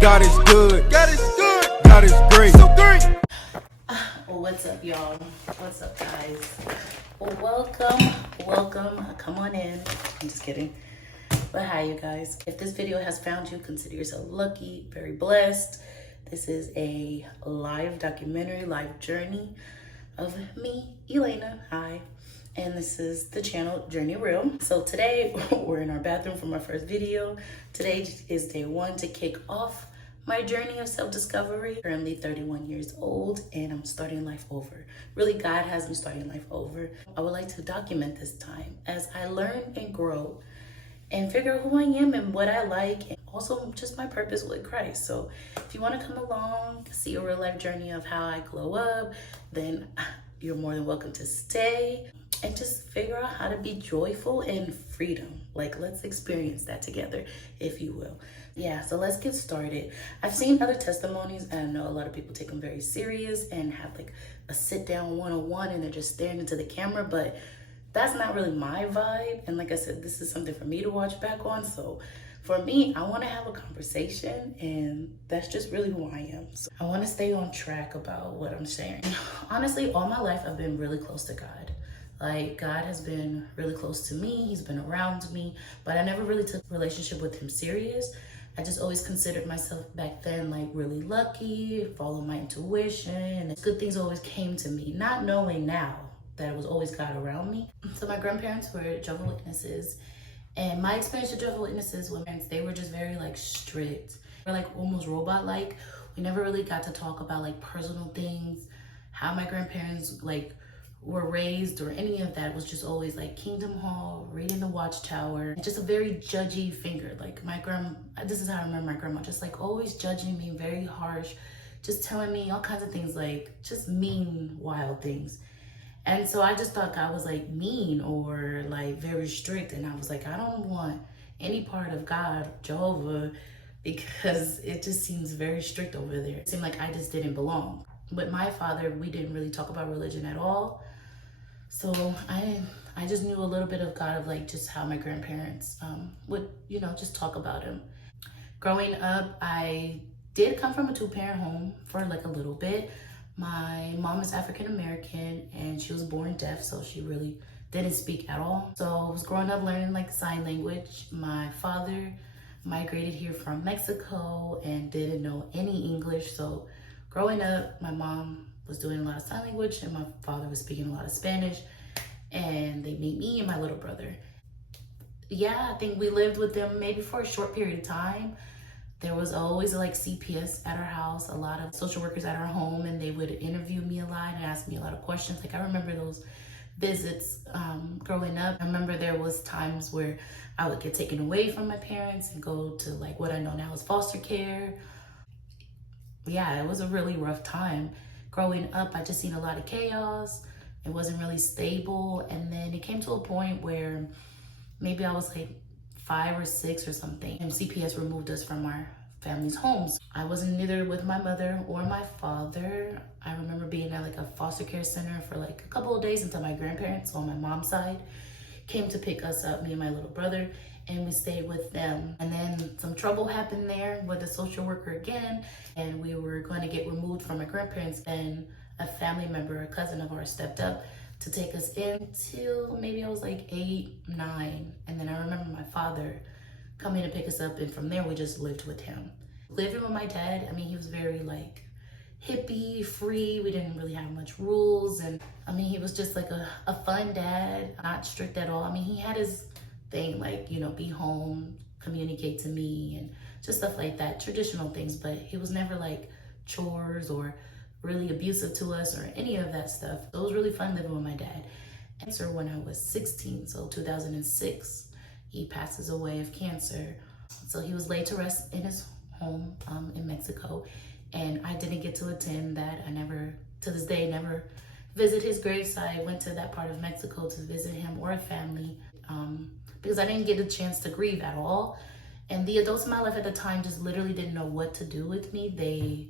God is good. God is good. God is great. So great. What's up, y'all? What's up, guys? Welcome. Come on in. I'm just kidding. But hi, you guys. If this video has found you, consider yourself lucky, very blessed. This is a live documentary, live journey of me, Elena. Hi. And this is the channel Journey Real. So today we're in our bathroom for my first video. Today is day one to kick off my journey of self-discovery. Currently 31 years old and I'm starting life over. Really, God has me starting life over. I would like to document this time as I learn and grow and figure out who I am and what I like, and also just my purpose with Christ. So if you want to come along, see a real life journey of how I glow up, then you're more than welcome to stay and just figure out how to be joyful and freedom. Like, let's experience that together, if you will. Yeah, so let's get started. I've seen other testimonies and I know a lot of people take them very serious and have like a sit down 101 and they're just staring into the camera, but that's not really my vibe. And like I said, this is something for me to watch back on. So for me, I want to have a conversation and that's just really who I am. So I want to stay on track about what I'm sharing. Honestly, all my life, I've been really close to God. Like, God has been really close to me. He's been around me, but I never really took a relationship with him serious. I just always considered myself back then like really lucky, follow my intuition, and good things always came to me, not knowing now that it was always God around me. So my grandparents were Jehovah's Witnesses, and my experience with Jehovah's Witnesses with parents, they were just very like strict. They were like almost robot-like. We never really got to talk about like personal things, how my grandparents like were raised or any of that. It was just always like Kingdom Hall, reading the Watchtower, just a very judgy finger. Like my grandma, this is how I remember my grandma, just like always judging me, very harsh, just telling me all kinds of things, like just mean, wild things. And so I just thought God was like mean or like very strict. And I was like, I don't want any part of God, Jehovah, because it just seems very strict over there. It seemed like I just didn't belong. With my father, we didn't really talk about religion at all. So I just knew a little bit of God, of like just how my grandparents would, just talk about him. Growing up, I did come from a two-parent home for like a little bit. My mom is African American and she was born deaf, so she really didn't speak at all. So I was growing up learning like sign language. My father migrated here from Mexico and didn't know any English. So growing up, my mom was doing a lot of sign language and my father was speaking a lot of Spanish, and they made me and my little brother. Yeah, I think we lived with them maybe for a short period of time. There was always like CPS at our house, a lot of social workers at our home, and they would interview me a lot and ask me a lot of questions. Like I remember those visits growing up. I remember there was times where I would get taken away from my parents and go to like what I know now as foster care. Yeah, it was a really rough time. Growing up, I just seen a lot of chaos. It wasn't really stable. And then it came to a point where maybe I was like 5 or 6 or something, and CPS removed us from our family's homes. I wasn't neither with my mother or my father. I remember being at like a foster care center for like a couple of days until my grandparents on my mom's side came to pick us up, me and my little brother, and we stayed with them. And then some trouble happened there with a social worker again, and we were going to get removed from my grandparents, and a family member, a cousin of ours, stepped up to take us in till maybe I was like 8, 9. And then I remember my father coming to pick us up, and from there we just lived with him. Living with my dad, I mean, he was very like hippie, free. We didn't really have much rules. And I mean, he was just like a fun dad, not strict at all. I mean, he had his thing, like, be home, communicate to me, and just stuff like that, traditional things. But he was never like chores or really abusive to us or any of that stuff. So it was really fun living with my dad. Cancer when I was 16, so 2006, he passes away of cancer. So he was laid to rest in his home in Mexico, and I didn't get to attend that. I never, to this day, never visit his gravesite. Went to that part of Mexico to visit him or family because I didn't get a chance to grieve at all. And the adults in my life at the time just literally didn't know what to do with me. They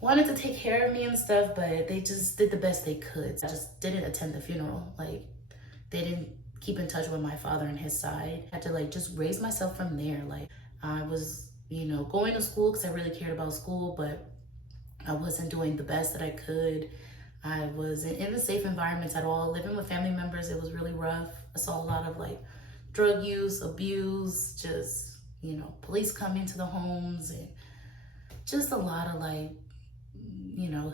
wanted to take care of me and stuff, but they just did the best they could. I just didn't attend the funeral. Like, they didn't keep in touch with my father and his side. I had to like just raise myself from there. Like, I was going to school because I really cared about school, but I wasn't doing the best that I could. I wasn't in the safe environments at all. Living with family members, it was really rough. I saw a lot of like drug use, abuse, just, police coming to the homes, and just a lot of like,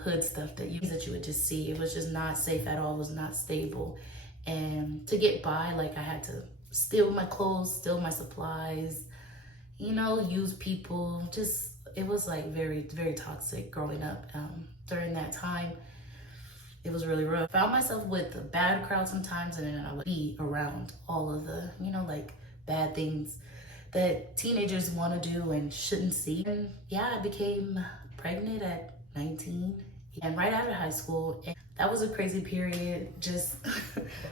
hood stuff that you would just see. It was just not safe at all. It was not stable. And to get by, like I had to steal my clothes, steal my supplies, use people. Just, it was like very, very toxic growing up. During that time, it was really rough. Found myself with a bad crowd sometimes, and then I would be around all of the, like bad things that teenagers want to do and shouldn't see. And yeah, I became pregnant at 19 and right after high school. And that was a crazy period, just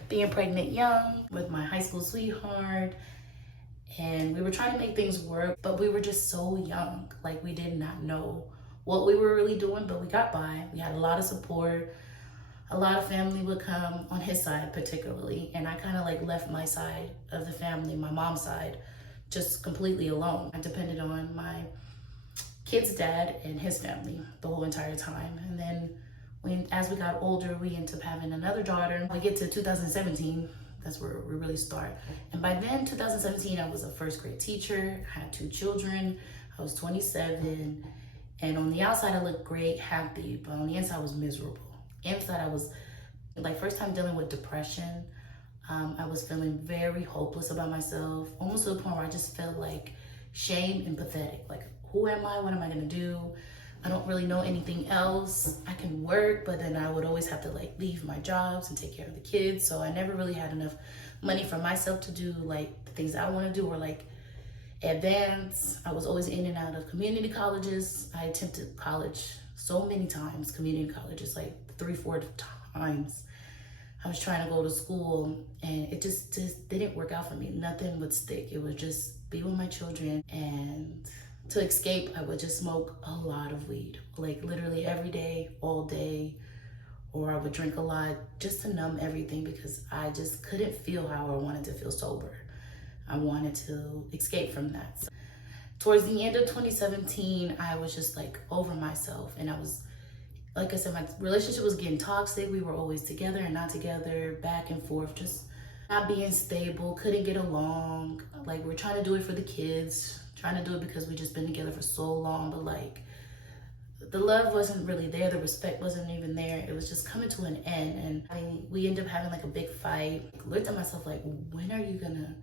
being pregnant young with my high school sweetheart. And we were trying to make things work, but we were just so young. Like, we did not know what we were really doing, but we got by. We had a lot of support. A lot of family would come on his side particularly, and I kind of like left my side of the family, my mom's side, just completely alone. I depended on my kid's dad and his family the whole entire time. And then as we got older, we ended up having another daughter. We get to 2017, that's where we really start. And by then, 2017, I was a first grade teacher, I had 2 children, I was 27, and on the outside I looked great, happy, but on the inside I was miserable. Inside I was like, first time dealing with depression. I was feeling very hopeless about myself, almost to the point where I just felt like shame and pathetic. Like, who am I? What am I gonna do? I don't really know anything else. I can work, but then I would always have to like leave my jobs and take care of the kids. So I never really had enough money for myself to do like the things I want to do, or like advance. I was always in and out of community colleges. I attempted college so many times, community colleges, like 3-4 times. I was trying to go to school, and it just didn't work out for me. Nothing would stick. It would just be with my children, and to escape, I would just smoke a lot of weed, like literally every day, all day, or I would drink a lot just to numb everything, because I just couldn't feel how I wanted to feel sober. I wanted to escape from that. So towards the end of 2017, I was just like over myself, and I was, like I said, my relationship was getting toxic. We were always together and not together, back and forth, just not being stable, couldn't get along. Like, we're trying to do it for the kids, trying to do it because we just been together for so long, but like the love wasn't really there, the respect wasn't even there. It was just coming to an end, and we ended up having like a big fight. I looked at myself like, when are you gonna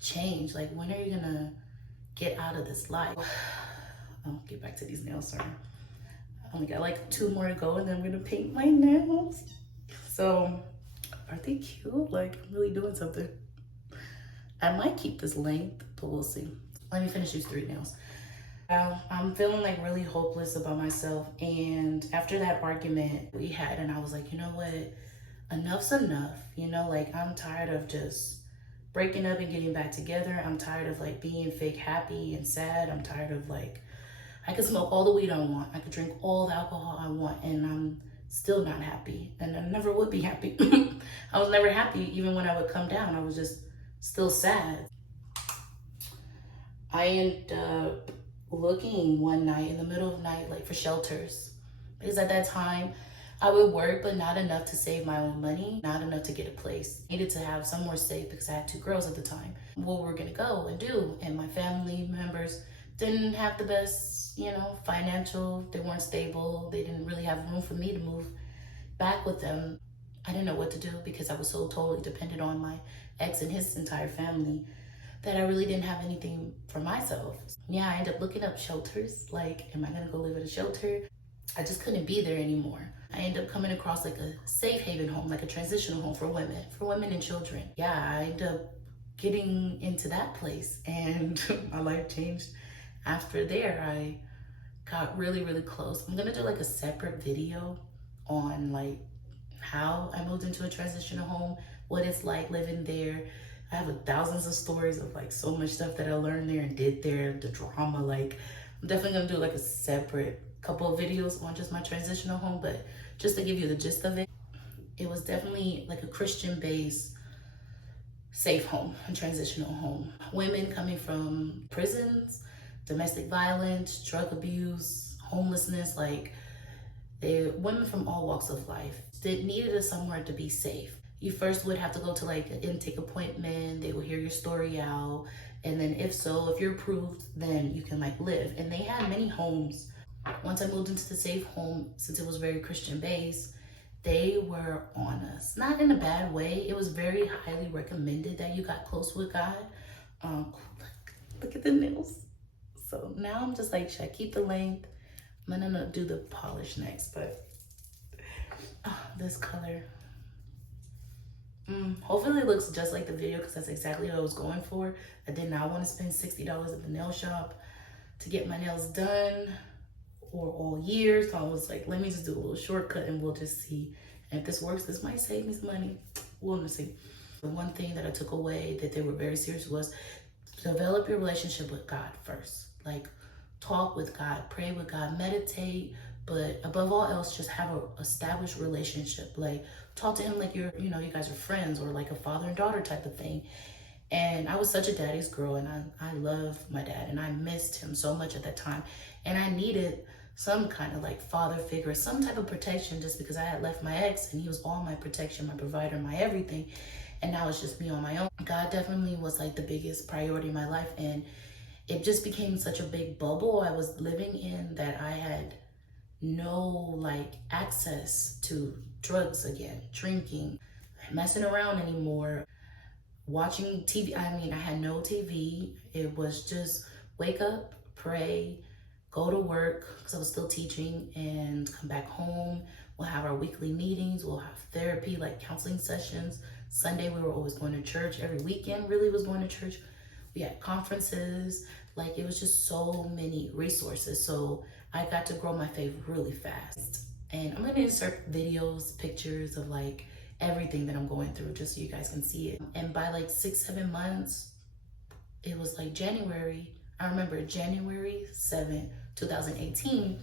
change? Like, when are you gonna get out of this life? I'll get back to these nails, sorry. I only got like 2 more to go, and then I'm gonna paint my nails. So, are they cute? Like, I'm really doing something. I might keep this length, but we'll see. Let me finish these 3 nails. I'm feeling like really hopeless about myself. And after that argument we had, and I was like, you know what? Enough's enough. Like, I'm tired of just breaking up and getting back together. I'm tired of like being fake happy and sad. I'm tired of like, I could smoke all the weed I want. I could drink all the alcohol I want, and I'm still not happy. And I never would be happy. I was never happy. Even when I would come down, I was just still sad. I ended up looking one night in the middle of the night, like for shelters. Because at that time, I would work, but not enough to save my own money, not enough to get a place. I needed to have somewhere safe because I had 2 girls at the time. What we're gonna go and do, and my family members didn't have the best, financial, they weren't stable. They didn't really have room for me to move back with them. I didn't know what to do because I was so totally dependent on my ex and his entire family that I really didn't have anything for myself. Yeah, I ended up looking up shelters. Like, am I gonna go live at a shelter? I just couldn't be there anymore. I ended up coming across like a safe haven home, like a transitional home for women and children. Yeah, I ended up getting into that place, and my life changed. After there, I got really, really close. I'm gonna do like a separate video on like how I moved into a transitional home, what it's like living there. I have thousands of stories of like so much stuff that I learned there and did there, the drama. Like, I'm definitely gonna do like a separate couple of videos on just my transitional home, but just to give you the gist of it, it was definitely like a Christian-based safe home, a transitional home. Women coming from prisons, domestic violence, drug abuse, homelessness, like women from all walks of life that needed a somewhere to be safe. You first would have to go to like an intake appointment. They will hear your story out. And then if so, if you're approved, then you can like live. And they had many homes. Once I moved into the safe home, since it was very Christian based, they were on us. Not in a bad way. It was very highly recommended that you got close with God. Look at the nails. So now I'm just like, should I keep the length? I'm gonna do the polish next, but this color. Hopefully it looks just like the video because that's exactly what I was going for. I did not want to spend $60 at the nail shop to get my nails done or all year. So I was like, let me just do a little shortcut and we'll just see. And if this works, this might save me some money. We'll see. The one thing that I took away that they were very serious was develop your relationship with God first. Like talk with God, pray with God, meditate, but above all else, just have a established relationship. Like talk to him like you guys are friends or like a father and daughter type of thing. And I was such a daddy's girl, and I love my dad, and I missed him so much at that time. And I needed some kind of like father figure, some type of protection, just because I had left my ex and he was all my protection, my provider, my everything. And now it's just me on my own. God definitely was like the biggest priority in my life. And it just became such a big bubble I was living in that I had no like access to drugs again, drinking, messing around anymore, watching TV. I mean, I had no TV. It was just wake up, pray, go to work because I was still teaching, and come back home. We'll have our weekly meetings. We'll have therapy, like counseling sessions. Sunday, we were always going to church. Every weekend really was going to church. We had conferences. Like it was just so many resources. So I got to grow my faith really fast. And I'm gonna insert videos, pictures of like everything that I'm going through just so you guys can see it. And by like 6-7 months, it was like January. I remember January 7th, 2018,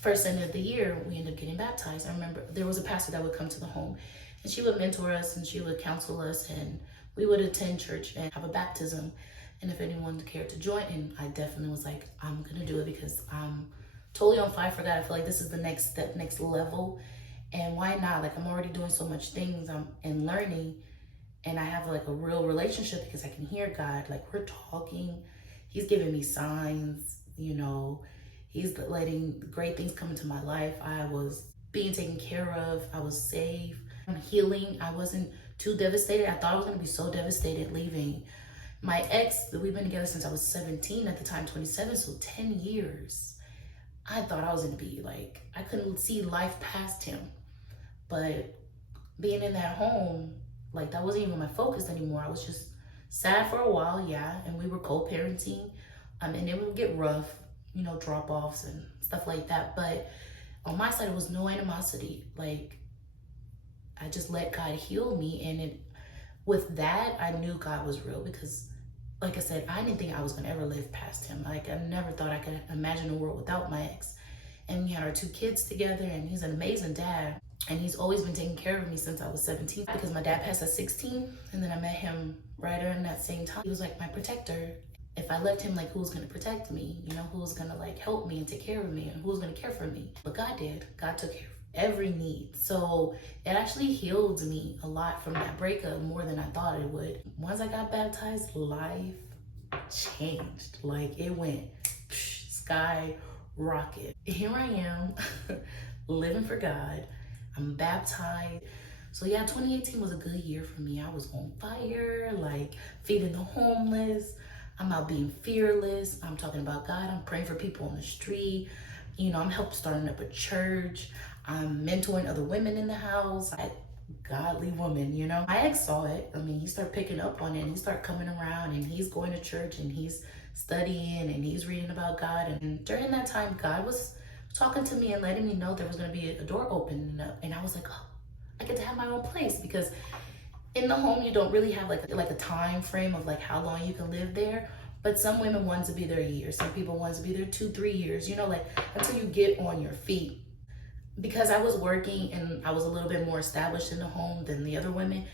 first Sunday of the year, we ended up getting baptized. I remember there was a pastor that would come to the home and she would mentor us and she would counsel us, and we would attend church and have a baptism. And if anyone cared to join, and I definitely was like, I'm gonna do it because I'm totally on fire for God. I feel like this is the next step, next level. And why not? Like I'm already doing so much things and learning, and I have like a real relationship because I can hear God. Like we're talking, he's giving me signs, he's letting great things come into my life. I was being taken care of. I was safe. I'm healing. I wasn't too devastated. I thought I was gonna be so devastated leaving my ex. We've been together since I was 17 at the time, 27, so 10 years. I thought I was gonna be like, I couldn't see life past him. But being in that home, like that wasn't even my focus anymore. I was just sad for a while, yeah, and we were co-parenting. And it would get rough, drop-offs and stuff like that. But on my side, it was no animosity. Like I just let God heal me, and with that, I knew God was real because, like I said, I didn't think I was gonna ever live past him. Like I never thought I could imagine a world without my ex. And we had our 2 kids together, and he's an amazing dad. And he's always been taking care of me since I was 17 because my dad passed at 16, and then I met him right around that same time. He was like my protector. If I left him, like who's gonna protect me? Who's gonna like help me and take care of me, and who's gonna care for me? But God did. God took care of every need. So it actually healed me a lot from that breakup, more than I thought it would. Once I got baptized, life changed. Like it went sky rocket. Here I am living for God. I'm baptized. So yeah, 2018 was a good year for me. I was on fire, like feeding the homeless. I'm out being fearless. I'm talking about God. I'm praying for people on the street. I'm helping starting up a church. I'm mentoring other women in the house. Godly woman, My ex saw it. I mean, he started picking up on it, and he started coming around, and he's going to church, and he's studying, and he's reading about God. And during that time, God was talking to me and letting me know there was going to be a door opening up. And I was like, oh, I get to have my own place, because in the home, you don't really have like a time frame of like how long you can live there. But some women want to be there a year. Some people want to be there 2-3 years, like until you get on your feet. Because I was working and I was a little bit more established in the home than the other women,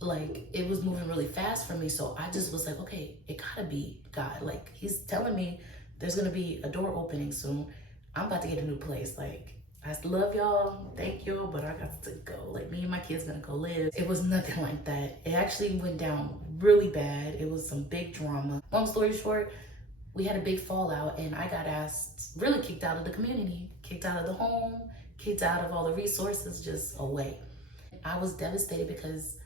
like it was moving really fast for me. So I just was like, okay, it gotta be God. Like he's telling me there's gonna be a door opening soon. I'm about to get a new place. Like, I love y'all, thank y'all, but I got to go. Like, me and my kids gonna go live. It was nothing like that. It actually went down really bad. It was some big drama. Long story short, we had a big fallout and I got asked, really kicked out of the community, kicked out of the home, kicked out of all the resources, just away. I was devastated because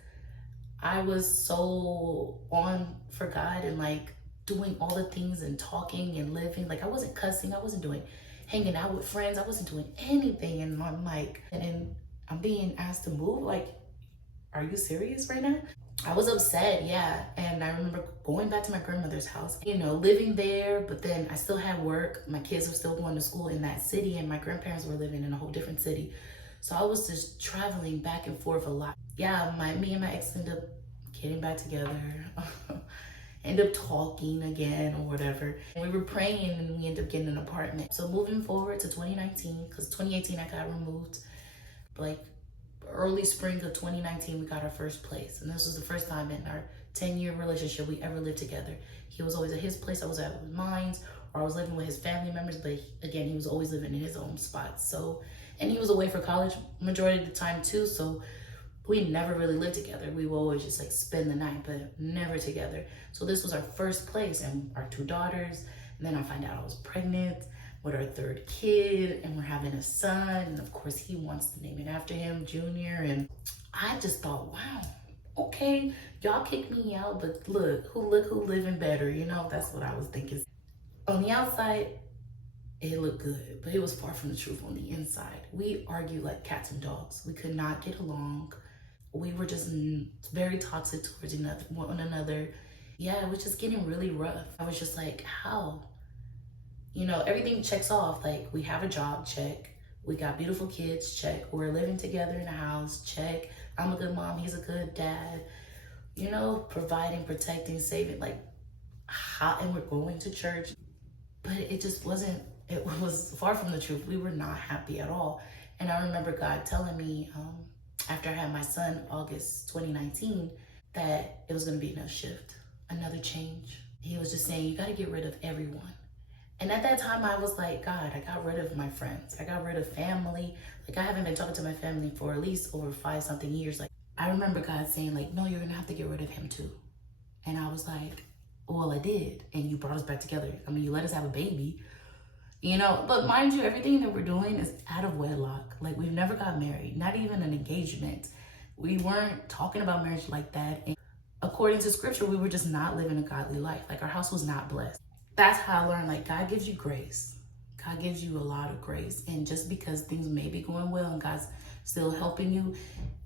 I was so on for God and like doing all the things and talking and living. Like, I wasn't cussing, I wasn't doing hanging out with friends, I wasn't doing anything. And I'm like, and I'm being asked to move. Like, are you serious right now? I was upset, yeah. And I remember going back to my grandmother's house, you know, living there, but then I still had work. My kids were still going to school in that city and my grandparents were living in a whole different city. So I was just traveling back and forth a lot. Yeah, me and my ex ended up getting back together, end up talking again or whatever. And we were praying and we ended up getting an apartment. So moving forward to 2019, because 2018 I got removed, like early spring of 2019, we got our first place. And this was the first time in our 10-year relationship we ever lived together. He was always at his place, I was at mine, or I was living with his family members, but again, he was always living in his own spot. So, and he was away for college majority of the time too, so we never really lived together. We would always just like spend the night, but never together. So this was our first place and our 2 daughters. And then I find out I was pregnant with our 3rd kid and we're having a son. And of course he wants to name it after him, Junior. And I just thought, wow, okay, y'all kicked me out, but look who living better. You know, that's what I was thinking. On the outside, it looked good, but it was far from the truth on the inside. We argued like cats and dogs. We could not get along. We were just very toxic towards one another. Yeah, it was just getting really rough. I was just like, how? You know, everything checks off. Like, we have a job, check. We got beautiful kids, check. We're living together in a house, check. I'm a good mom, he's a good dad. You know, providing, protecting, saving, like, how, and we're going to church. But it just wasn't, it was far from the truth. We were not happy at all. And I remember God telling me, after I had my son, August 2019, that it was gonna be another shift, another change. He was just saying, you gotta get rid of everyone. And at that time I was like, God, I got rid of my friends. I got rid of family. Like, I haven't been talking to my family for at least over 5-something years. Like, I remember God saying like, no, you're gonna have to get rid of him too. And I was like, well, I did. And you brought us back together. I mean, you let us have a baby. You know, but mind you, everything that we're doing is out of wedlock. Like, we've never got married, not even an engagement. We weren't talking about marriage like that. And according to scripture, we were just not living a godly life. Like, our house was not blessed. That's how I learned, like, God gives you grace. God gives you a lot of grace. And just because things may be going well and God's still helping you,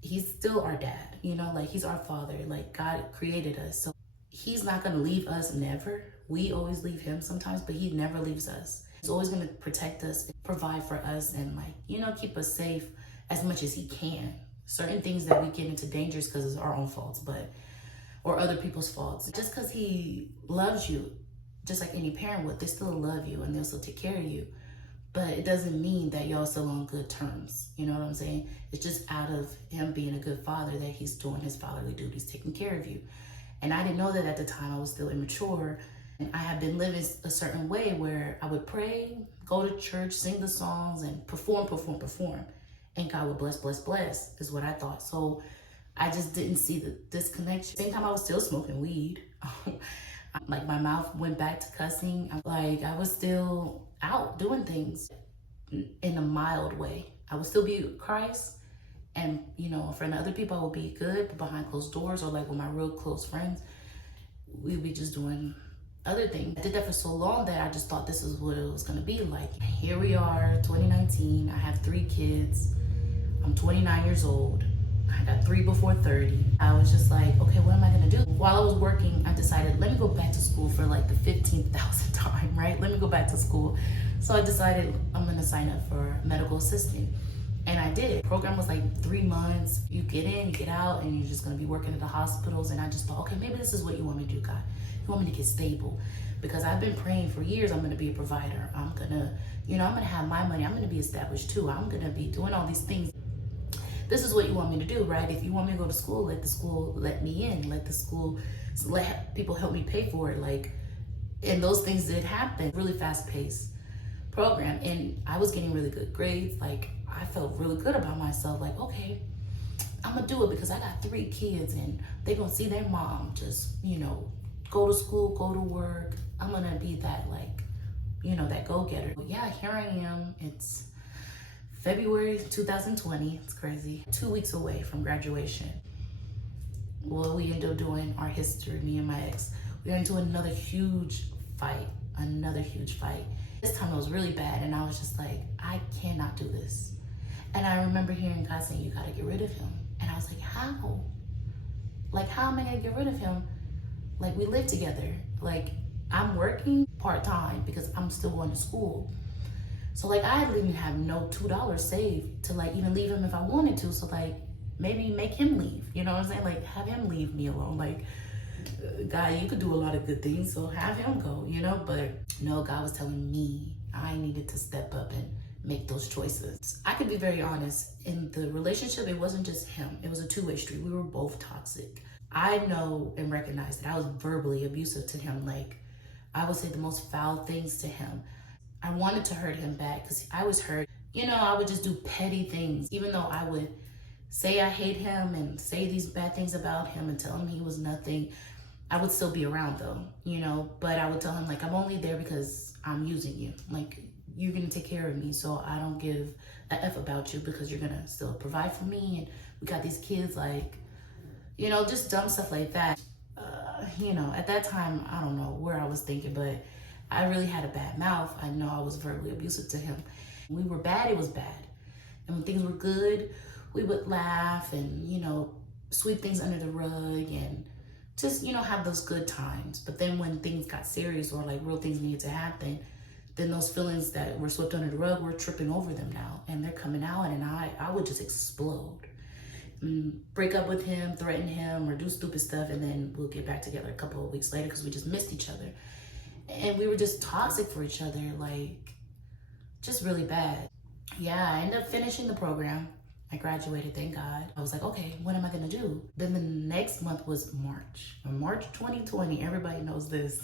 he's still our dad, you know, like, he's our father. Like, God created us. So he's not going to leave us, never. We always leave him sometimes, but he never leaves us. He's always going to protect us, provide for us, and, like, you know, keep us safe as much as he can. Certain things that we get into dangers because it's our own faults, but, or other people's faults. Just because he loves you, just like any parent would, they still love you and they'll still take care of you. But it doesn't mean that y'all still on good terms. You know what I'm saying? It's just out of him being a good father that he's doing his fatherly duties, taking care of you. And I didn't know that at the time. I was still immature. I had been living a certain way where I would pray, go to church, sing the songs, and perform. And God would bless, is what I thought. So I just didn't see the disconnection. Same time I was still smoking weed. Like, my mouth went back to cussing. Like, I was still out doing things in a mild way. I would still be Christ. And, you know, in front of other people, I would be good, but behind closed doors or like with my real close friends, we'd be just doing other things. I did that for so long that I just thought this is what it was gonna be like. Here we are, 2019, I have 3 kids. I'm 29 years old. I got 3 before 30. I was just like, okay, what am I gonna do? While I was working, I decided, let me go back to school for like the 15,000th time, right? Let me go back to school. So I decided I'm gonna sign up for medical assisting. And I did. The program was like 3 months. You get in, you get out, and you're just gonna be working at the hospitals. And I just thought, okay, maybe this is what you want me to do, God. You want me to get stable. Because I've been praying for years, I'm gonna be a provider. I'm gonna, you know, I'm gonna have my money. I'm gonna be established too. I'm gonna be doing all these things. This is what you want me to do, right? If you want me to go to school, let the school let me in. Let the school, let people help me pay for it. Like, And those things did happen. Really fast paced program. And I was getting really good grades. Like, I felt really good about myself. Like, okay, I'm gonna do it because I got 3 kids and they're gonna see their mom just, go to school, go to work. I'm gonna be that, like, that go-getter. But yeah, here I am. It's February 2020. It's crazy. 2 weeks away from graduation. Well, we ended up doing our history, me and my ex. We got into another huge fight. This time it was really bad, and I was just like, I cannot do this. And I remember hearing God saying, you gotta get rid of him. And I was like, how? Like, how am I gonna get rid of him? Like, we live together. Like, I'm working part-time because I'm still going to school. So like, I didn't even have no $2 saved to like even leave him if I wanted to. So like, maybe make him leave, you know what I'm saying? Like, have him leave me alone. Like, God, you could do a lot of good things, so have him go, But no, God was telling me I needed to step up and make those choices. I could be very honest. In the relationship, it wasn't just him. It was a two-way street. We were both toxic. I know and recognize that I was verbally abusive to him. Like, I would say the most foul things to him. I wanted to hurt him back because I was hurt. I would just do petty things, even though I would say I hate him and say these bad things about him and tell him he was nothing. I would still be around though, but I would tell him like, I'm only there because I'm using you. Like, you're gonna take care of me, so I don't give a F about you because you're gonna still provide for me, and we got these kids, like, just dumb stuff like that. At that time, I don't know where I was thinking, but I really had a bad mouth. I know I was verbally abusive to him. When we were bad, it was bad. And when things were good, we would laugh and, sweep things under the rug and just, have those good times. But then when things got serious or like real things needed to happen, then those feelings that were swept under the rug, we're tripping over them now. And they're coming out, and I would just explode. Break up with him, threaten him, or do stupid stuff, and then we'll get back together a couple of weeks later because we just missed each other. And we were just toxic for each other, like, just really bad. Yeah, I ended up finishing the program. I graduated, thank God. I was like, okay, what am I gonna do? Then the next month was March. March 2020, everybody knows this.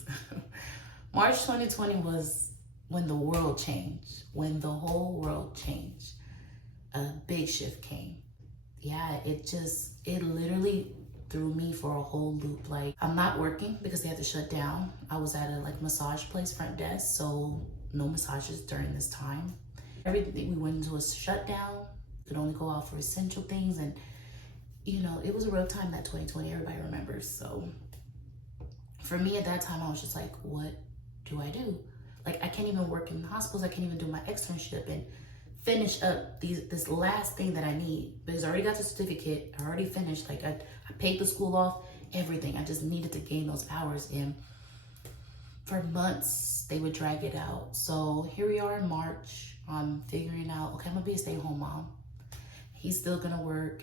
March 2020 was when the world changed, when the whole world changed. A big shift came. Yeah, it literally threw me for a whole loop. Like, I'm not working because they had to shut down. I was at a massage place, front desk, so no massages during this time. Everything, we went into a shutdown. Could only go out for essential things, and it was a real time, that 2020, everybody remembers. So for me at that time, I was just like, what do I do? Like, I can't even work in hospitals. I can't even do my externship and finish up this last thing that I need, because I already got the certificate. I already finished. Like, I paid the school off, everything. I just needed to gain those hours, and for months they would drag it out. So here we are in March. I'm figuring out, okay, I'm gonna be a stay-at-home mom. He's still gonna work,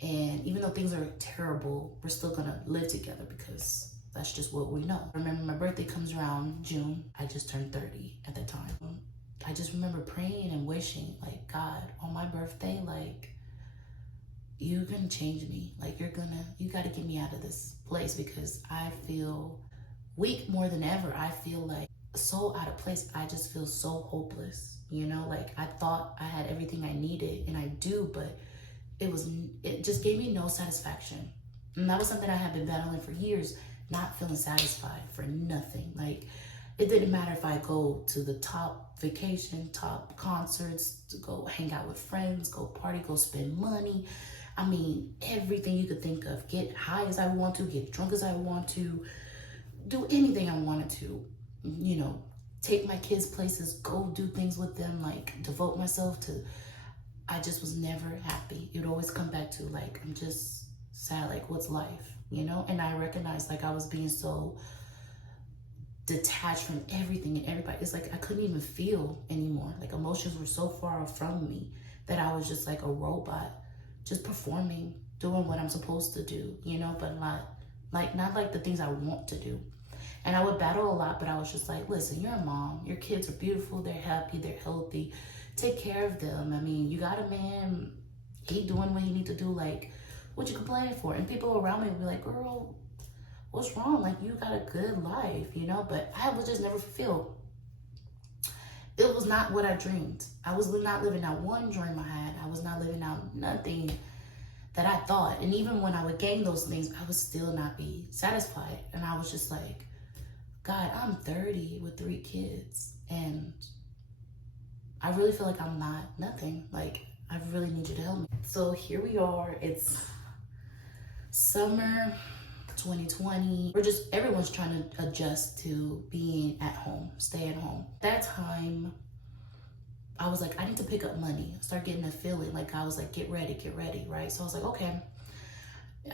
and even though things are terrible, we're still gonna live together because that's just what we know. I remember my birthday comes around June. I just turned 30 at the time. I just remember praying and wishing, like, God, on my birthday, like, you're gonna change me. Like, you gotta get me out of this place because I feel weak more than ever. I feel like so out of place. I just feel so hopeless, like, I thought I had everything I needed, and I do, but it just gave me no satisfaction. And that was something I had been battling for years, not feeling satisfied for nothing. Like, it didn't matter if I go to the top vacation, top concerts, to go hang out with friends, go party, go spend money. I mean, everything you could think of. Get high as I want to, get drunk as I want to, do anything I wanted to, take my kids places, go do things with them, like, devote myself to. I just was never happy. It would always come back to, like, I'm just sad, like, what's life, And I recognized, like, I was being so detached from everything and everybody. It's like I couldn't even feel anymore. Like, emotions were so far from me that I was just like a robot, just performing, doing what I'm supposed to do, but not like the things I want to do. And I would battle a lot, but I was just like, listen, you're a mom. Your kids are beautiful. They're happy. They're healthy. Take care of them. I mean, you got a man. He doing what he need to do. Like, what you complaining for? And people around me would be like, girl, what's wrong? Like, you got a good life, you know? But I was just never fulfilled. It was not what I dreamed. I was not living out one dream I had. I was not living out nothing that I thought. And even when I would gain those things, I would still not be satisfied. And I was just like, God, I'm 30 with 3 kids. And I really feel like I'm not nothing. Like, I really need you to help me. So here we are. It's summer 2020. Everyone's trying to adjust to being at home, stay at home. That time, I was like, I need to pick up money. Start getting a feeling. Like, I was like, get ready, right? So I was like, okay,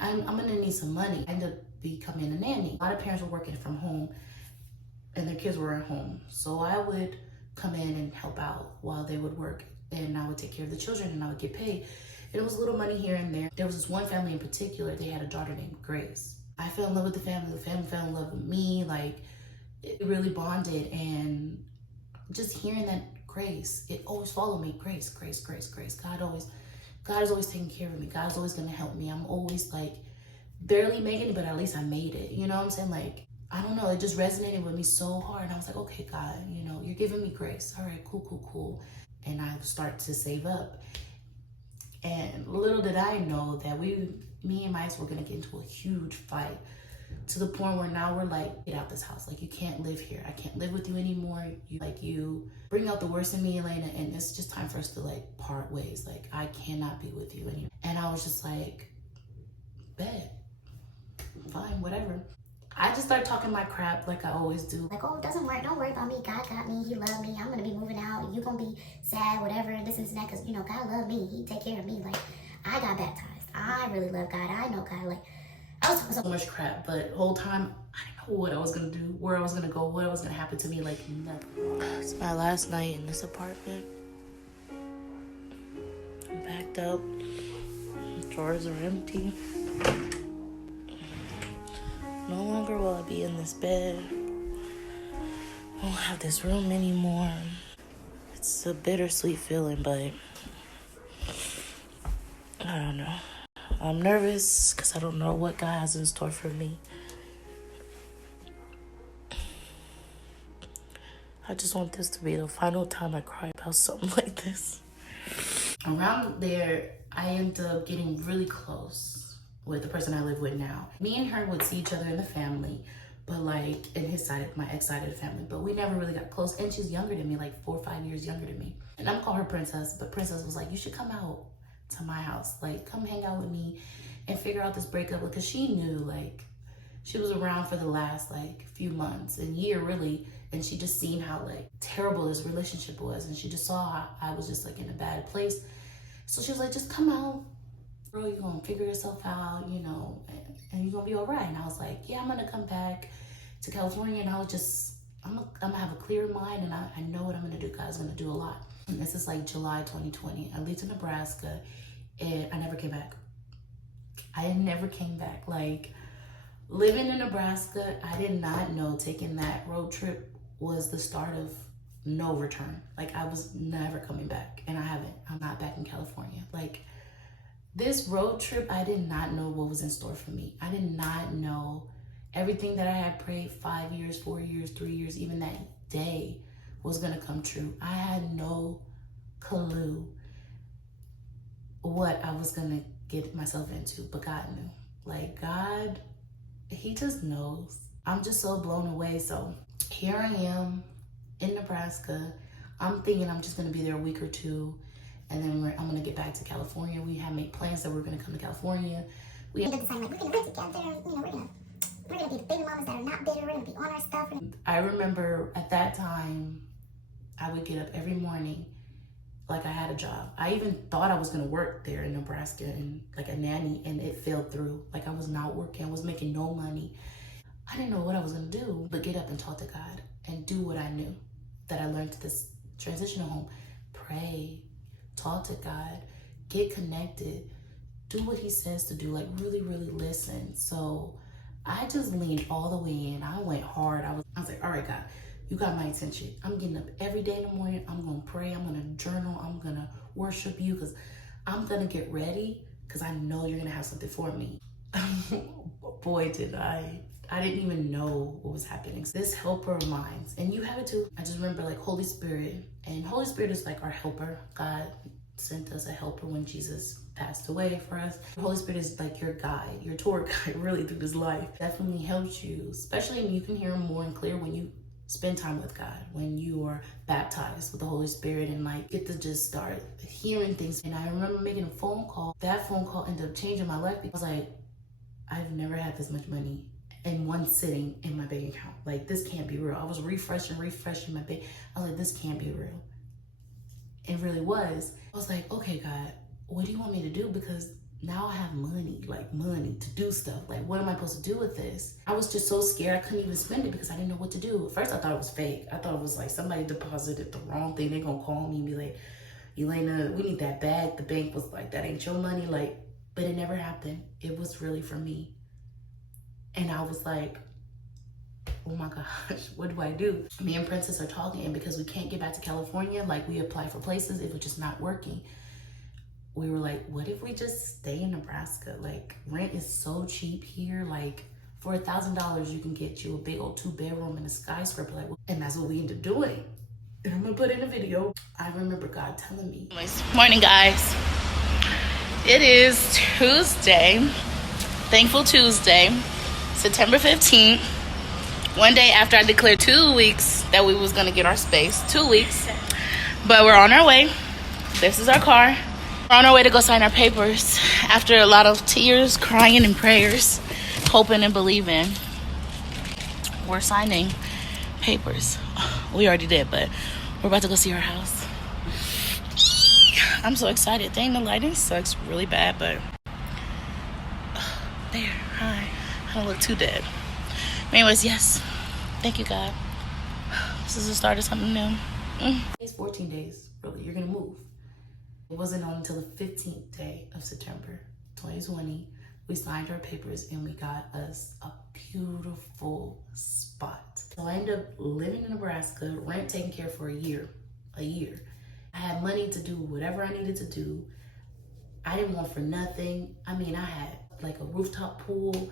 I'm gonna need some money. I ended up becoming a nanny. A lot of parents were working from home and their kids were at home. So I would come in and help out while they would work, and I would take care of the children and I would get paid. And it was a little money here and there. There was this one family in particular, they had a daughter named Grace. I fell in love with the family fell in love with me. Like, it really bonded. And just hearing that Grace, it always followed me. Grace. God is always taking care of me. God's always gonna help me. I'm always like barely making it, but at least I made it. You know what I'm saying? Like, I don't know, it just resonated with me so hard. And I was like, okay, God, you know, you're giving me grace. All right, cool. And I start to save up. And little did I know that me and my ex were gonna get into a huge fight, to the point where now we're like, get out this house. Like, you can't live here. I can't live with you anymore. You bring out the worst in me, Elena, and it's just time for us to like part ways. Like, I cannot be with you anymore. And I was just like, bet, fine, whatever. I just started talking my crap like I always do. Like, oh, it doesn't work. Don't worry about me. God got me. He loved me. I'm going to be moving out. You're going to be sad, whatever, this and that. Because, you know, God loved me. He take care of me. Like, I got baptized. I really love God. I know God. Like, I was talking so much crap, but the whole time, I didn't know what I was going to do, where I was going to go, what was going to happen to me. Like, nothing. It's my last night in this apartment. I'm backed up. The drawers are empty. No longer will I be in this bed. I won't have this room anymore. It's a bittersweet feeling, but I don't know. I'm nervous because I don't know what God has in store for me. I just want this to be the final time I cry about something like this. Around there, I ended up getting really close with the person I live with now. Me and her would see each other in the family, but like in his side, my ex side of the family, but we never really got close. And she's younger than me, like 4 or 5 years younger than me. And I'm calling her Princess, but Princess was like, you should come out to my house. Like, come hang out with me and figure out this breakup. Because she knew, like, she was around for the last like few months and year really. And she just seen how like terrible this relationship was. And she just saw how I was just like in a bad place. So she was like, just come out. Girl, you're gonna figure yourself out, you know, and you're gonna be all right. And I was like, yeah, I'm gonna come back to California, and I'm gonna have a clear mind, and I know what I'm gonna do. God's gonna do a lot. And this is like July 2020. I leave to Nebraska, and I never came back. I never came back. Like, living in Nebraska, I did not know taking that road trip was the start of no return. Like, I was never coming back, and I haven't. I'm not back in California. Like, this road trip, I did not know what was in store for me. I did not know everything that I had prayed 5 years, 4 years, 3 years, even that day was gonna come true. I had no clue what I was gonna get myself into, but God knew. Like, God, he just knows. I'm just so blown away. So here I am in Nebraska. I'm thinking I'm just gonna be there a week or two, and then I'm gonna get back to California. We have made plans that we're gonna come to California. We have decided, like, we're going to live together. You know, we're gonna be the baby mamas that are not bitter. We're going to be on our stuff. I remember at that time, I would get up every morning like I had a job. I even thought I was gonna work there in Nebraska and like a nanny, and it fell through. Like, I was not working, I was making no money. I didn't know what I was gonna do, but get up and talk to God and do what I knew that I learned at this transitional home. Pray, talk to God, get connected, do what he says to do, like really, really listen. So I just leaned all the way in. I went hard. I was like, all right, God, you got my attention. I'm getting up every day in the morning. I'm gonna pray, I'm gonna journal, I'm gonna worship you, because I'm gonna get ready, because I know you're gonna have something for me. Boy, did I I didn't even know what was happening. This helper of mine, and you have it too. I just remember like Holy Spirit, and Holy Spirit is like our helper. God sent us a helper when Jesus passed away for us. The Holy Spirit is like your guide, your tour guide really through this life. Definitely helps you, especially when you can hear him more and clear when you spend time with God, when you are baptized with the Holy Spirit and like get to just start hearing things. And I remember making a phone call. That phone call ended up changing my life because I was like, I've never had this much money in one sitting in my bank account. Like, this can't be real. I was refreshing my bank. I was like, this can't be real. It really was. I was like, okay, God, what do you want me to do? Because now I have money, like money to do stuff. Like, what am I supposed to do with this? I was just so scared I couldn't even spend it because I didn't know what to do. At first, I thought it was fake. I thought it was like somebody deposited the wrong thing. They're gonna call me and be like, Elena, we need that bag. The bank was like, that ain't your money. Like, but it never happened. It was really for me. And I was like, oh my gosh, what do I do? Me and Princess are talking, and because we can't get back to California, like we applied for places, it was just not working. We were like, what if we just stay in Nebraska? Like, rent is so cheap here. Like, for $1,000, you can get you a big old 2-bedroom in a skyscraper. Like, and that's what we ended up doing. And I'm gonna put in a video. I remember God telling me. Morning, guys. It is Tuesday, Thankful Tuesday, September 15th. One day after I declared 2 weeks that we was gonna get our space. 2 weeks. But we're on our way. This is our car. We're on our way to go sign our papers after a lot of tears, crying, and prayers, hoping and believing. We're signing papers. We already did, but we're about to go see our house. I'm so excited. Dang, the lighting sucks really bad, but there, hi. I don't look too dead. Anyways, yes. Thank you, God. This is the start of something new. It's 14 days, really. You're gonna move. It wasn't on until the 15th day of September 2020. We signed our papers and we got us a beautiful spot. So I ended up living in Nebraska, rent taken care of for a year. I had money to do whatever I needed to do. I didn't want for nothing. I mean, I had like a rooftop pool.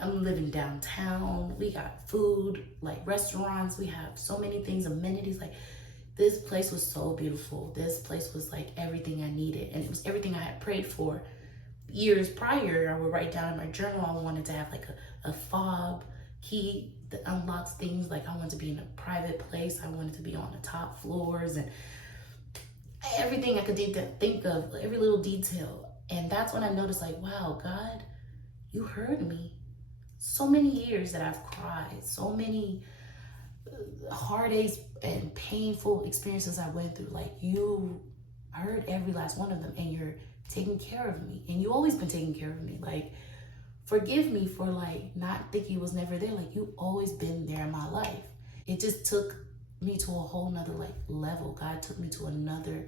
I'm living downtown. We got food, like restaurants. We have so many things, amenities. Like, this place was so beautiful. This place was like everything I needed. And it was everything I had prayed for years prior. I would write down in my journal, I wanted to have like a fob key that unlocks things. Like, I wanted to be in a private place. I wanted to be on the top floors and everything I could think of, every little detail. And that's when I noticed, like, wow, God, you heard me. So many years that I've cried, so many heartaches and painful experiences I went through. Like, you heard every last one of them, and you're taking care of me. And you always been taking care of me. Like, forgive me for like not thinking you was never there. Like, you always been there in my life. It just took me to a whole nother like level. God took me to another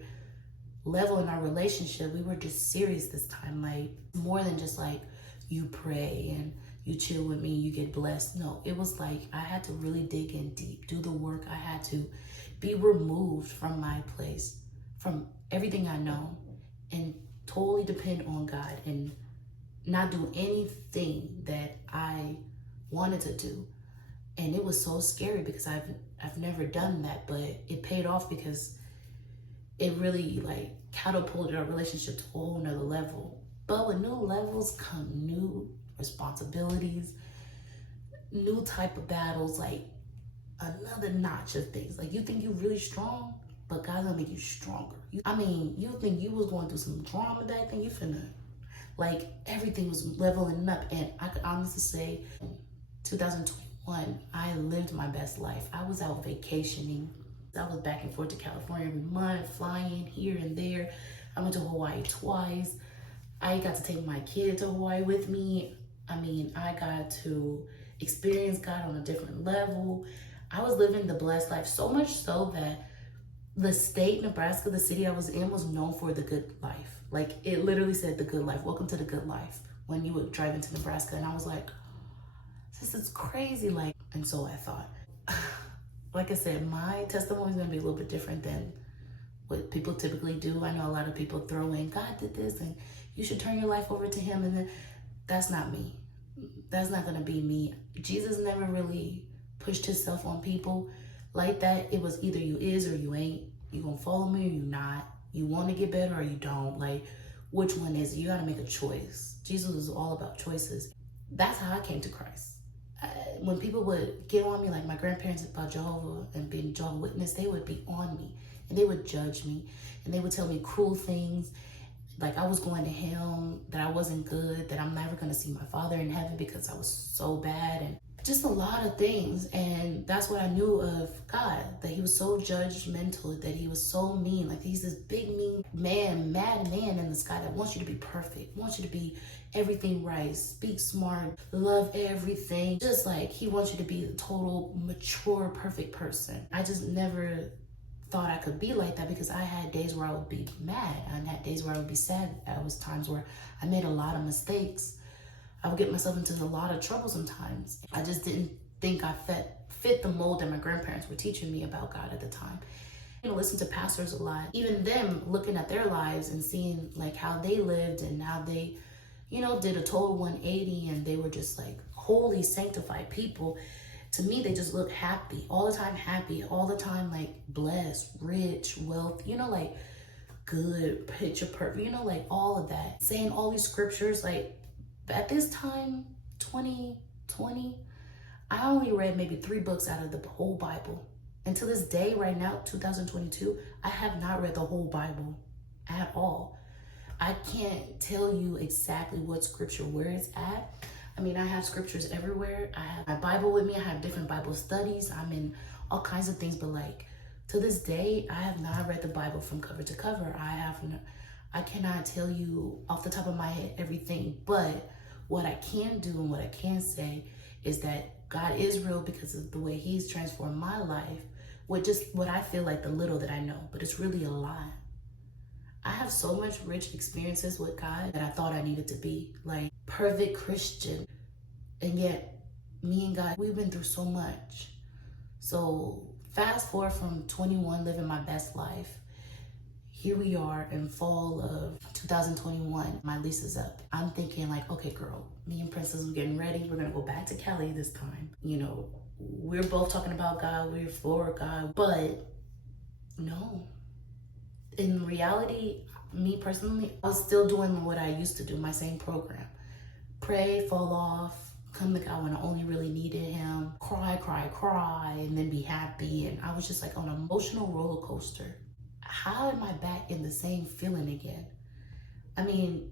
level in our relationship. We were just serious this time. Like, more than just like you pray and you chill with me, you get blessed. No, it was like I had to really dig in deep, do the work. I had to be removed from my place, from everything I know, and totally depend on God and not do anything that I wanted to do. And it was so scary because I've never done that, but it paid off because it really like catapulted our relationship to a whole nother level. But with new levels come new responsibilities, new type of battles, like another notch of things. Like, you think you're really strong, but God's gonna make you stronger. You think you was going through some drama back then, you finna, like, everything was leveling up. And I could honestly say, 2021, I lived my best life. I was out vacationing. I was back and forth to California every month, flying here and there. I went to Hawaii twice. I got to take my kid to Hawaii with me. I mean, I got to experience God on a different level. I was living the blessed life, so much so that the state, Nebraska, the city I was in, was known for the good life. Like, it literally said the good life. Welcome to the good life when you would drive into Nebraska. And I was like, this is crazy. Like, and so I thought, like I said, my testimony is going to be a little bit different than what people typically do. I know a lot of people throw in, God did this and you should turn your life over to him. And then that's not me. That's not gonna be me. Jesus never really pushed himself on people like that. It was either you is or you ain't. You gonna follow me or you not. You want to get better or you don't. Like, which one is it? You gotta make a choice. Jesus was all about choices. That's how I came to Christ. When people would get on me, like my grandparents about Jehovah and being Jehovah's Witness, they would be on me and they would judge me and they would tell me cruel things. Like I was going to hell, that I wasn't good, that I'm never gonna see my father in heaven because I was so bad, and just a lot of things. And that's what I knew of God, that he was so judgmental, that he was so mean. Like he's this big mean man, mad man in the sky that wants you to be perfect, wants you to be everything right, speak smart, love everything. Just like he wants you to be the total mature, perfect person. I just never thought I could be like that, because I had days where I would be mad. I had days where I would be sad. There was times where I made a lot of mistakes. I would get myself into a lot of trouble sometimes. I just didn't think I fit the mold that my grandparents were teaching me about God at the time. Listen to pastors a lot. Even them looking at their lives and seeing like how they lived and how they, did a total 180, and they were just like holy, sanctified people. To me, they just look happy, all the time, like blessed, rich, wealth, like good, picture perfect, like all of that. Saying all these scriptures, like at this time, 2020, I only read maybe 3 books out of the whole Bible. And to this day, right now, 2022, I have not read the whole Bible at all. I can't tell you exactly what scripture, where it's at. I mean, I have scriptures everywhere. I have my Bible with me. I have different Bible studies. I'm in all kinds of things. But like, to this day, I have not read the Bible from cover to cover. I cannot tell you off the top of my head everything. But what I can do and what I can say is that God is real because of the way he's transformed my life with just what I feel like the little that I know. But it's really a lot. I have so much rich experiences with God that I thought I needed to be like perfect Christian. And yet me and God, we've been through so much. So fast forward from 21, living my best life. Here we are in fall of 2021. My lease is up. I'm thinking like, okay, girl, me and Princess are getting ready. We're gonna go back to Cali this time. We're both talking about God. We're for God, but no. In reality, me personally, I was still doing what I used to do, my same program. Pray, fall off, come to God when I only really needed him, cry, and then be happy. And I was just like on an emotional roller coaster. How am I back in the same feeling again? I mean,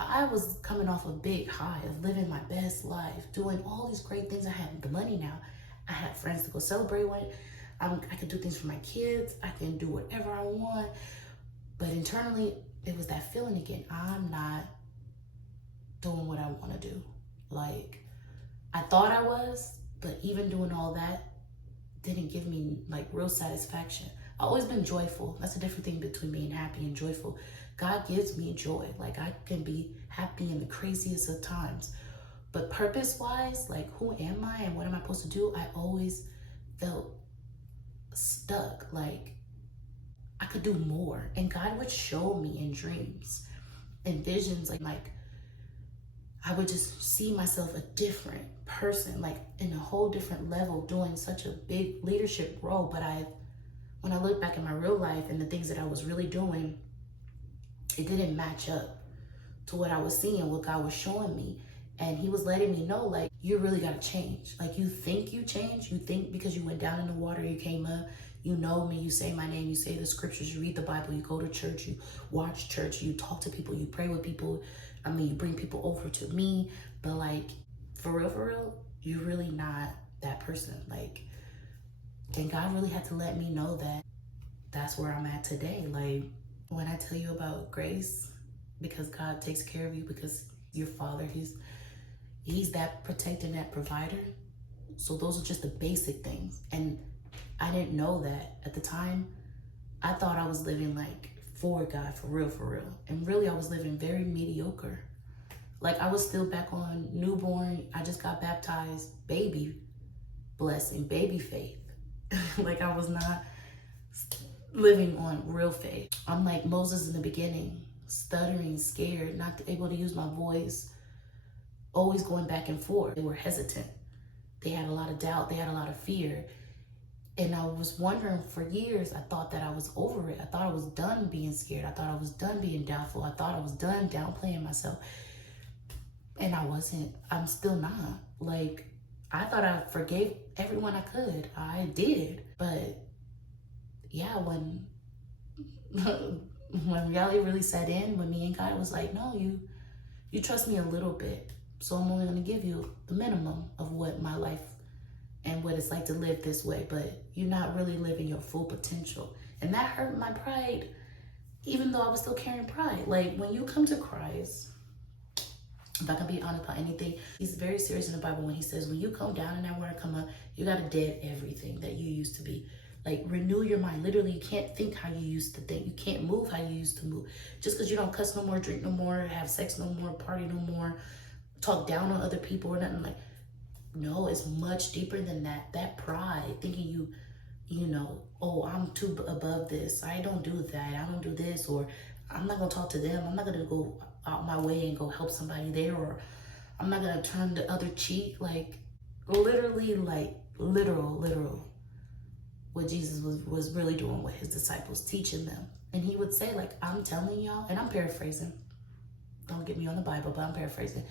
I was coming off a big high of living my best life, doing all these great things. I had the money now. I had friends to go celebrate with. I could do things for my kids. I can do whatever I want. But internally, it was that feeling again. I'm not doing what I want to do. Like, I thought I was, but even doing all that didn't give me like real satisfaction. I've always been joyful. That's a different thing between being happy and joyful. God gives me joy. Like, I can be happy in the craziest of times. But purpose-wise, like, who am I and what am I supposed to do? I always felt stuck. Like, I could do more. And God would show me in dreams and visions, like I would just see myself a different person, like in a whole different level, doing such a big leadership role. But when I look back at my real life and the things that I was really doing, it didn't match up to what I was seeing, what God was showing me. And he was letting me know, like, you really got to change. Like, you think you changed. You think because you went down in the water, you came up, you know me, you say my name, you say the scriptures, you read the Bible, you go to church, you watch church, you talk to people, you pray with people. I mean, you bring people over to me. But like, for real, you're really not that person. Like, and God really had to let me know that that's where I'm at today. Like, when I tell you about grace, because God takes care of you, because your father, he's that protector, that provider. So those are just the basic things. And I didn't know that at the time. I thought I was living like for God, for real. And really I was living very mediocre. Like, I was still back on newborn. I just got baptized, baby blessing, baby faith. Like, I was not living on real faith. I'm like Moses in the beginning, stuttering, scared, not able to use my voice. always going back and forth. They were hesitant. They had a lot of doubt. They had a lot of fear. And I was wondering for years, I thought that I was over it. I thought I was done being scared. I thought I was done being doubtful. I thought I was done downplaying myself. And I wasn't. I'm still not. Like, I thought I forgave everyone I could. I did. But yeah, when reality really set in, when me and God was like, no, you trust me a little bit. So I'm only going to give you the minimum of what my life and what it's like to live this way, but you're not really living your full potential. And that hurt my pride, even though I was still carrying pride. Like, when you come to Christ, if I can be honest about anything, he's very serious in the Bible when he says, when you come down and that word come up, you got to dead everything that you used to be. Like, renew your mind. Literally, you can't think how you used to think. You can't move how you used to move. Just because you don't cuss no more, drink no more, have sex no more, party no more, talk down on other people or nothing. Like, no, it's much deeper than that. That pride, thinking you know, oh, I'm too above this. I don't do that. I don't do this. Or I'm not going to talk to them. I'm not going to go out my way and go help somebody there. Or I'm not going to turn the other cheek. Like, literally, like, literal. What Jesus was really doing with his disciples, teaching them. And he would say, like, I'm telling y'all, and I'm paraphrasing. Don't get me on the Bible, but I'm paraphrasing.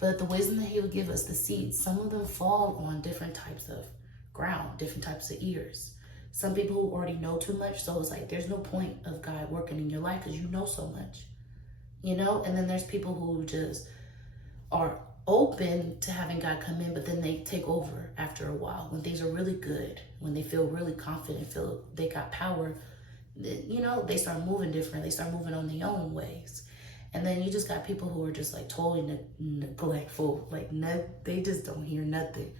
But the wisdom that he would give us, the seeds, some of them fall on different types of ground, different types of ears. Some people who already know too much, so it's like there's no point of God working in your life because you know so much, you know? And then there's people who just are open to having God come in, but then they take over after a while when things are really good, when they feel really confident, feel they got power, you know, they start moving different. They start moving on their own ways. And then you just got people who are just like totally neglectful, like no, they just don't hear nothing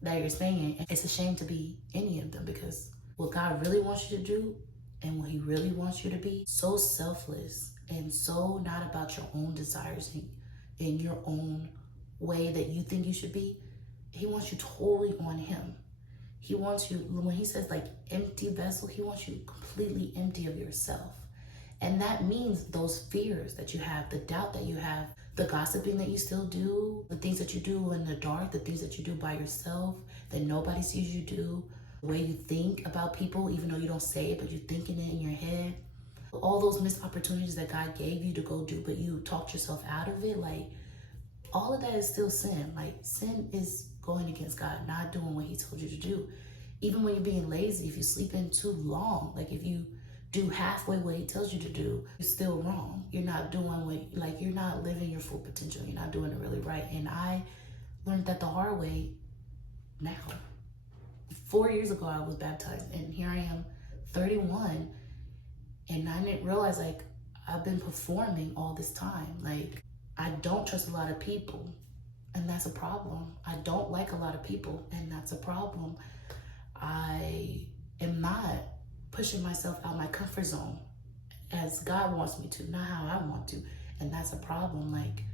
that you're saying. And it's a shame to be any of them, because what God really wants you to do and what he really wants you to be, so selfless and so not about your own desires and your own way that you think you should be. He wants you totally on him. He wants you, when he says like empty vessel, he wants you completely empty of yourself. And that means those fears that you have, the doubt that you have, the gossiping that you still do, the things that you do in the dark, the things that you do by yourself that nobody sees you do, the way you think about people, even though you don't say it, but you're thinking it in your head. All those missed opportunities that God gave you to go do, but you talked yourself out of it. Like, all of that is still sin. Like, sin is going against God, not doing what he told you to do. Even when you're being lazy, if you sleep in too long, like if you do halfway what he tells you to do, you're still wrong. You're not doing you're not living your full potential. You're not doing it really right. And I learned that the hard way now. 4 years ago, I was baptized, and here I am, 31, and I didn't realize, like, I've been performing all this time. Like, I don't trust a lot of people, and that's a problem. I don't like a lot of people, and that's a problem. I am not pushing myself out my comfort zone as God wants me to, not how I want to, and that's a problem. Like,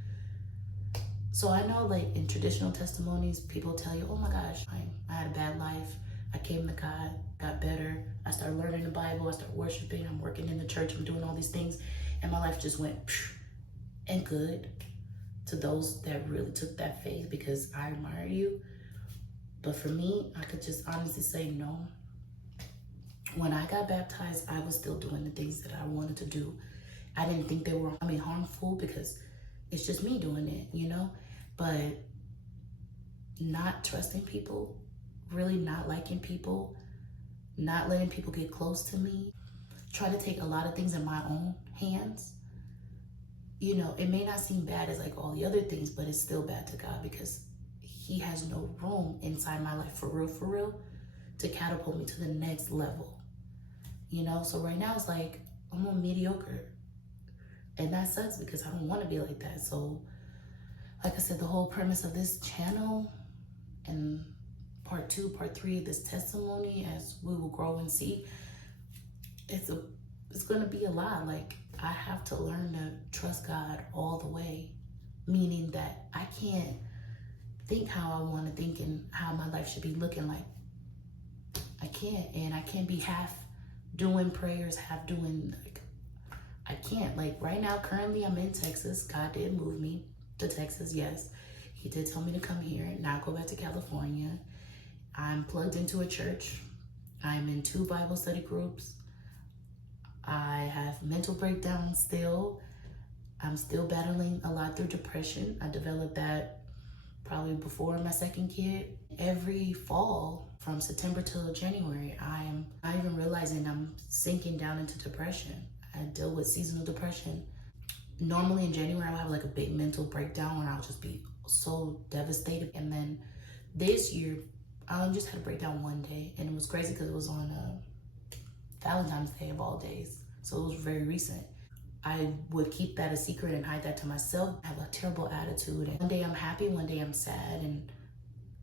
so I know, like, in traditional testimonies, people tell you, oh my gosh, I had a bad life. I came to God, got better. I started learning the Bible. I started worshiping. I'm working in the church. I'm doing all these things. And my life just went and good to those that really took that faith, because I admire you. But for me, I could just honestly say no. When I got baptized, I was still doing the things that I wanted to do. I didn't think they were, harmful, because it's just me doing it, you know? But not trusting people, really not liking people, not letting people get close to me, trying to take a lot of things in my own hands. You know, it may not seem bad as like all the other things, but it's still bad to God, because he has no room inside my life for real, to catapult me to the next level. You know, so right now it's like, I'm on mediocre. And that sucks, because I don't want to be like that. So, like I said, the whole premise of this channel and part 2, part 3 of this testimony, as we will grow and see, it's going to be a lot. Like, I have to learn to trust God all the way, meaning that I can't think how I want to think and how my life should be looking like. I can't, and I can't be half doing prayers, half doing, like, I can't. Like, right now, currently I'm in Texas. God did move me to Texas, yes. He did tell me to come here, not go back to California. I'm plugged into a church. I'm in 2 Bible study groups. I have mental breakdowns still. I'm still battling a lot through depression. I developed that probably before my 2nd kid. Every fall from September till January, I'm not even realizing I'm sinking down into depression. I deal with seasonal depression. Normally in January, I'll have like a big mental breakdown where I'll just be so devastated. And then this year, I just had a breakdown one day, and it was crazy because it was on Valentine's Day of all days. So it was very recent. I would keep that a secret and hide that to myself. I have a terrible attitude. And one day I'm happy, one day I'm sad, and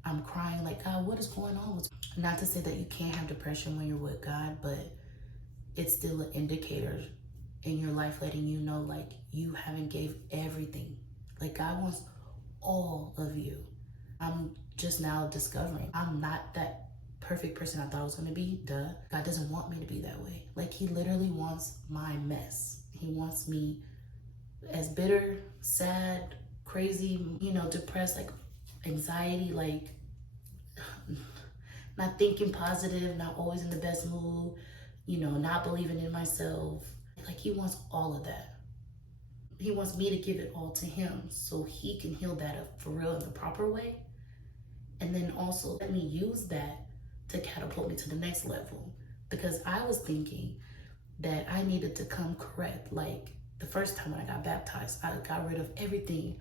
I'm crying like, God, what is going on? Not to say that you can't have depression when you're with God, but it's still an indicator in your life letting you know like you haven't gave everything. Like God wants all of you. I'm just now discovering I'm not that perfect person I thought I was gonna be. Duh. God doesn't want me to be that way. Like He literally wants my mess. He wants me as bitter, sad, crazy, depressed, like anxiety, like not thinking positive, not always in the best mood, not believing in myself. Like He wants all of that. He wants me to give it all to Him so He can heal that up for real in the proper way. And then also let me use that to catapult me to the next level. Because I was thinking that I needed to come correct. Like the first time when I got baptized, I got rid of everything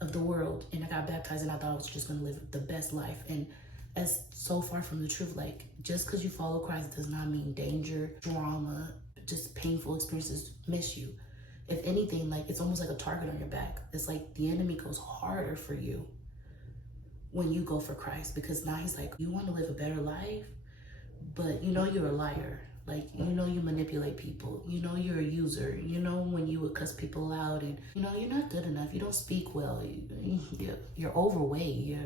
of the world and I got baptized and I thought I was just gonna live the best life. And that's so far from the truth. Like just because you follow Christ does not mean danger, drama, just painful experiences miss you. If anything, like it's almost like a target on your back. It's like the enemy goes harder for you when you go for Christ, because now he's like, you want to live a better life, but you're a liar. Like, you manipulate people. You're a user. When you would cuss people out and, you're not good enough. You don't speak well. You're overweight.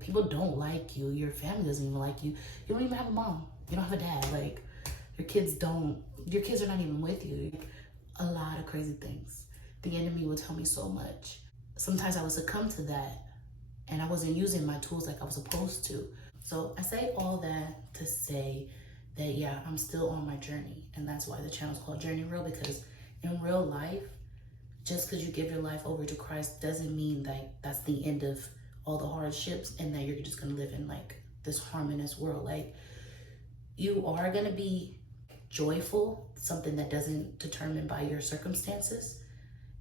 People don't like you. Your family doesn't even like you. You don't even have a mom. You don't have a dad. Like, your kids are not even with you. Like, a lot of crazy things. The enemy would tell me so much. Sometimes I would succumb to that and I wasn't using my tools like I was supposed to. So I say all that to say that, yeah, I'm still on my journey. And that's why the channel is called Journey Real, because in real life, just because you give your life over to Christ doesn't mean that that's the end of all the hardships and that you're just going to live in like this harmonious world. Like you are going to be joyful, something that doesn't determine by your circumstances.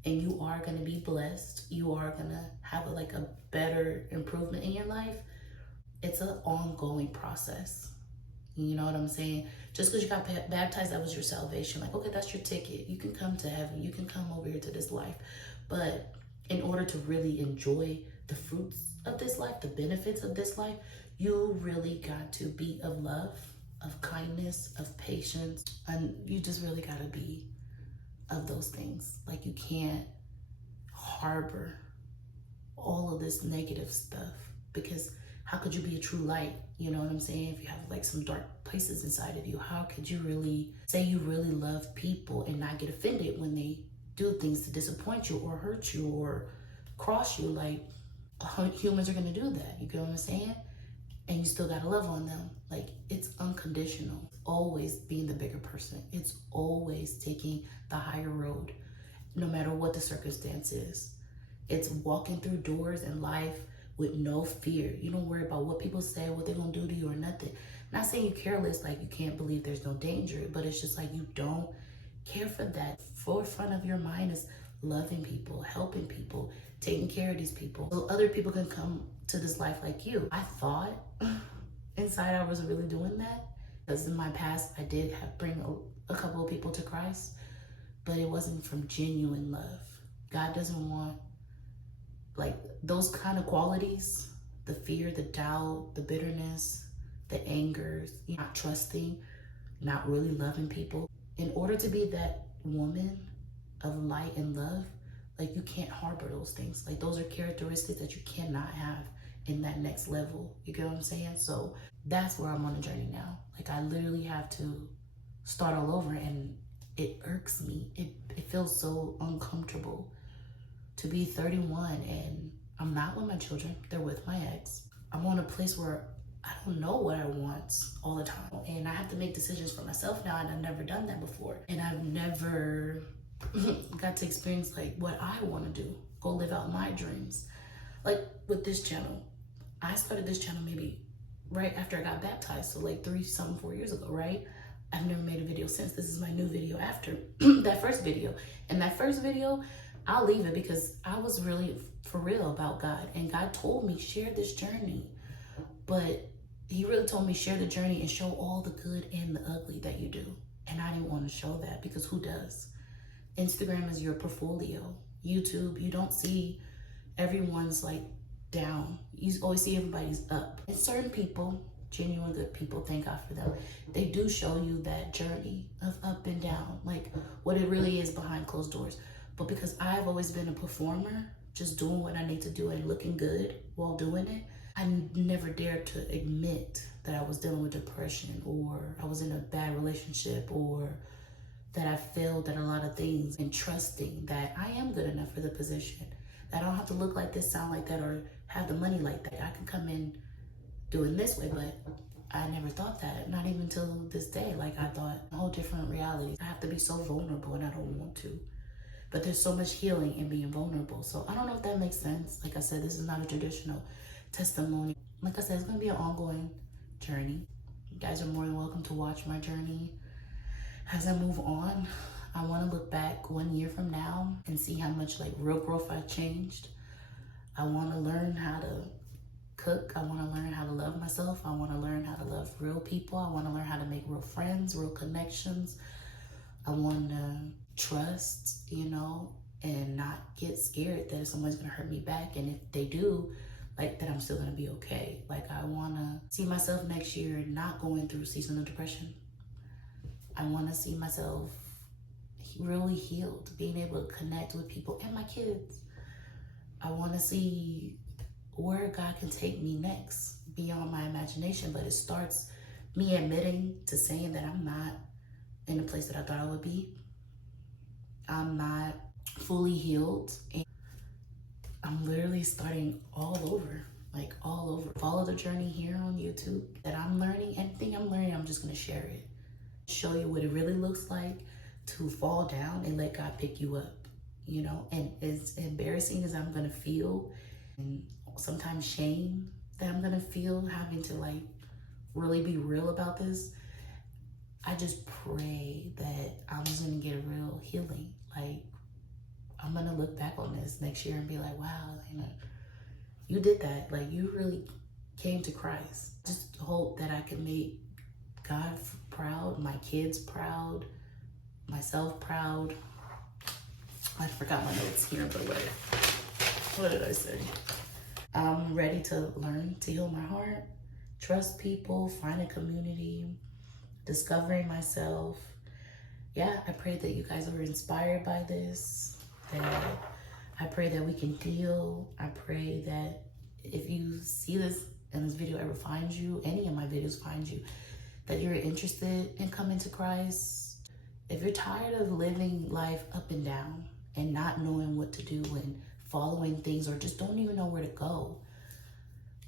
And you are going to be blessed. You are going to have a better improvement in your life. It's an ongoing process. You know what I'm saying? Just because you got baptized, that was your salvation. Like, okay, that's your ticket. You can come to heaven. You can come over here to this life. But in order to really enjoy the fruits of this life, the benefits of this life, you really got to be of love, of kindness, of patience. And you just really got to be of those things. Like you can't harbor all of this negative stuff, because how could you be a true light? You know what I'm saying? If you have like some dark places inside of you, how could you really say you really love people and not get offended when they do things to disappoint you or hurt you or cross you? Like humans are gonna do that. You get what I'm saying? And you still gotta love on them. Like it's unconditional. Always being the bigger person. It's always taking the higher road, no matter what the circumstance is. It's walking through doors in life with no fear. You don't worry about what people say, what they're gonna do to you or nothing. Not saying you're careless, like you can't believe there's no danger, but it's just like you don't care for that. Forefront of your mind is loving people, helping people, taking care of these people, so other people can come to this life like you. I thought inside I was really doing that, because in my past I did bring a couple of people to Christ, but it wasn't from genuine love. God doesn't want like those kind of qualities, the fear, the doubt, the bitterness, the angers, not trusting, not really loving people. In order to be that woman of light and love, like you can't harbor those things. Like those are characteristics that you cannot have in that next level. You get what I'm saying? So that's where I'm on the journey now. Like I literally have to start all over, and it irks me. It feels so uncomfortable to be 31 and I'm not with my children. They're with my ex. I'm on a place where I don't know what I want all the time. And I have to make decisions for myself now, and I've never done that before. And I've never got to experience like what I want to do, go live out my dreams. Like with this channel, I started this channel maybe right after I got baptized. So like 4 years ago, right? I've never made a video since. This is my new video after that first video. And that first video, I'll leave it because I was really for real about God. And God told me, share this journey. But he really told me, share the journey and show all the good and the ugly that you do. And I didn't want to show that because who does? Instagram is your portfolio. YouTube, you don't see everyone's like down. You always see everybody's up. And certain people, genuine good people, thank God for them, they do show you that journey of up and down, like what it really is behind closed doors. But because I've always been a performer, just doing what I need to do and looking good while doing it, I never dared to admit that I was dealing with depression, or I was in a bad relationship, or that I failed at a lot of things, and trusting that I am good enough for the position, that I don't have to look like this, sound like that, or have the money like that. I can come in doing this way, but I never thought that, not even till this day. Like I thought a whole different reality. I have to be so vulnerable and I don't want to. But there's so much healing in being vulnerable. So I don't know if that makes sense. Like I said, this is not a traditional testimony. Like I said, it's gonna be an ongoing journey. You guys are more than welcome to watch my journey. As I move on, I wanna look back 1 year from now and see how much like real growth I've changed. I wanna learn how to cook. I wanna learn how to love myself. I wanna learn how to love real people. I wanna learn how to make real friends, real connections. I wanna trust, and not get scared that if someone's gonna hurt me back. And if they do, like that I'm still gonna be okay. Like I wanna see myself next year not going through seasonal depression. I wanna see myself really healed, being able to connect with people and my kids. I wanna see where God can take me next beyond my imagination, but it starts me admitting to saying that I'm not in the place that I thought I would be. I'm not fully healed, and I'm literally starting all over, like all over. Follow the journey here on YouTube that I'm learning. Anything I'm learning, I'm just gonna share it. Show you what it really looks like to fall down and let God pick you up, and as embarrassing as I'm gonna feel, and sometimes shame that I'm gonna feel having to like really be real about this, I just pray that I'm just gonna get a real healing. Like I'm gonna look back on this next year and be like, wow, you did that. Like you really came to Christ. Just hope that I can make God proud, my kids proud, myself proud. I forgot my notes here, but what did I say? I'm ready to learn to heal my heart, trust people, find a community, discovering myself. Yeah, I pray that you guys were inspired by this. I pray that we can heal. I pray that if you see this and this video ever finds you, any of my videos find you, that you're interested in coming to Christ. If you're tired of living life up and down and not knowing what to do and following things, or just don't even know where to go,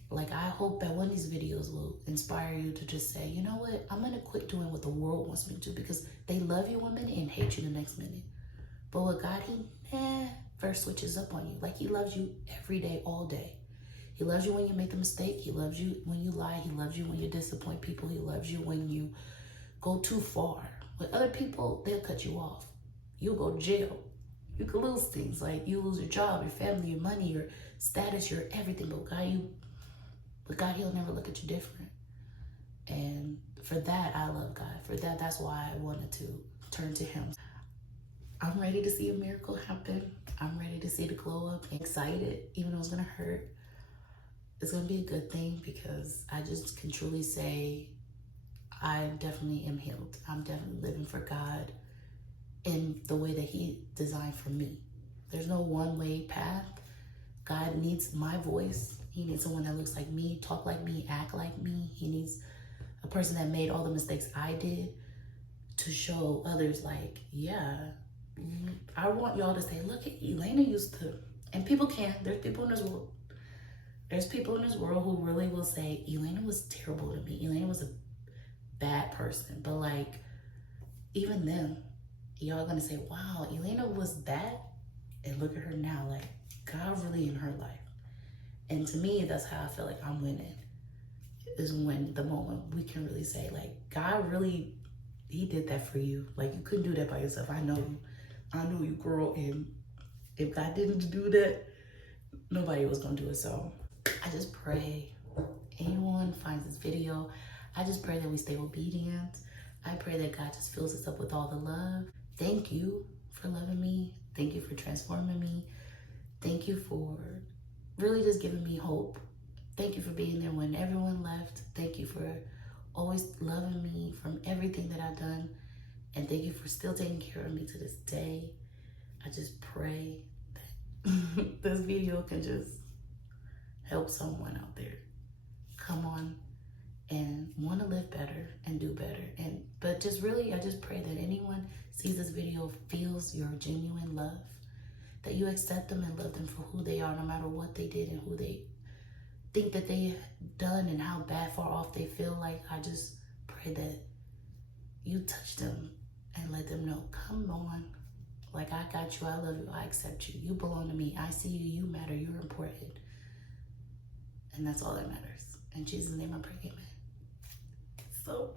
like I hope that one of these videos will inspire you to just say, you know what, I'm gonna quit doing what the world wants me to do, because they love you one minute and hate you the next minute. But with God, he never switches up on you. Like he loves you every day, all day. He loves you when you make a mistake. He loves you when you lie. He loves you when you disappoint people. He loves you when you go too far. With other people, they'll cut you off. You'll go to jail. You could lose things, like you lose your job, your family, your money, your status, your everything. But God, he'll never look at you different. And for that, I love God. For that, that's why I wanted to turn to him. I'm ready to see a miracle happen. I'm ready to see the glow up. I'm excited, even though it's gonna hurt. It's gonna be a good thing, because I just can truly say I definitely am healed. I'm definitely living for God in the way that he designed for me. There's no one-way path. God needs my voice. He needs someone that looks like me, talk like me, act like me. He needs a person that made all the mistakes I did to show others like, yeah, I want y'all to say, look at Elena used to, and people can. There's people in this world There's people in this world who really will say, Elena was terrible to me. Elena was a bad person. But like, even them, y'all gonna say, wow, Elena was that? And look at her now, like, God really in her life. And to me, that's how I feel like I'm winning. Is when the moment we can really say, like, God really, he did that for you. Like, you couldn't do that by yourself. I know you, girl. And if God didn't do that, nobody was gonna do it. So I just pray anyone finds this video, I just pray that we stay obedient. I pray that God just fills us up with all the love. Thank you for loving me. Thank you for transforming me. Thank you for really just giving me hope. Thank you for being there when everyone left. Thank you for always loving me from everything that I've done. And thank you for still taking care of me to this day. I just pray that this video can just help someone out there come on and want to live better and do better. But just really, I just pray that anyone sees this video, feels your genuine love, that you accept them and love them for who they are, no matter what they did and who they think that they done and how bad far off they feel. Like, I just pray that you touch them and let them know, come on, like, I got you, I love you, I accept you, you belong to me, I see you, you matter, you're important. And that's all that matters. In Jesus' name I pray, amen. So